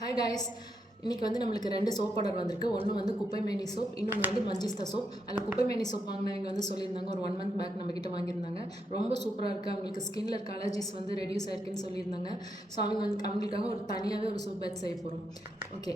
Hi guys, இன்றைக்கி வந்து நம்மளுக்கு 2 சோப் ஆர்டர் வந்திருக்கு. ஒன்று வந்து குப்பைமேனி சோப், இன்னொன்று வந்து மஞ்சிஸ்தா சோப். அதில் குப்பைமேனி சோப் வாங்கினவங்க வந்து சொல்லியிருந்தாங்க, ஒரு 1 மந்த் பேக் நம்மக்கிட்ட வாங்கியிருந்தாங்க. ரொம்ப சூப்பராக இருக்குது, அவங்களுக்கு ஸ்கின்ல இருக்க அலர்ஜிஸ் வந்து ரெடியூஸ் ஆயிருக்குன்னு சொல்லியிருந்தாங்க. ஸோ அவங்களுக்காக ஒரு தனியாகவே ஒரு சோப் பேட்ச் செய்ய போகிறோம். ஓகே,